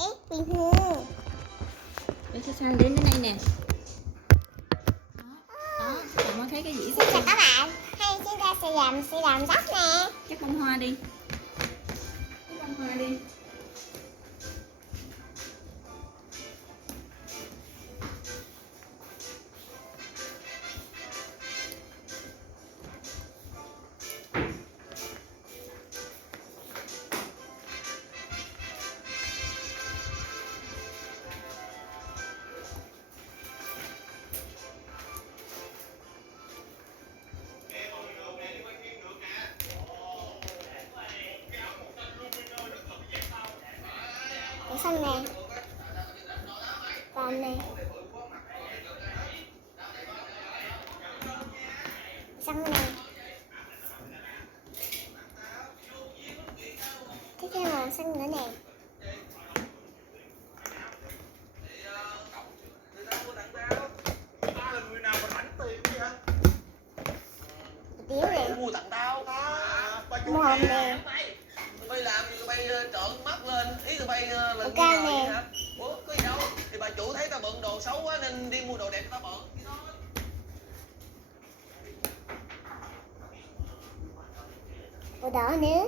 Ép bình thường. Để cho sang đến đây nè. Đó, bạn có thấy cái dĩa Xin sách chào không? các bạn. Hay chúng ta sẽ làm sách nè. Cắt bông hoa đi. Cắt bông hoa đi. Cái xanh nè. Còn nè. Xanh nè. Tiếp theo là xanh nữa nè. Tiếng nè. Mua tặng tao. Mua hồng nè. Tụi bay làm gì tụi bay trợn mắt lên, ý tụi bay là Ok nghi ngờ nè. vậy hả? Ủa có gì đâu, thì bà chủ thấy tao bận đồ xấu quá nên đi mua đồ đẹp tao bận. Màu đỏ nữa.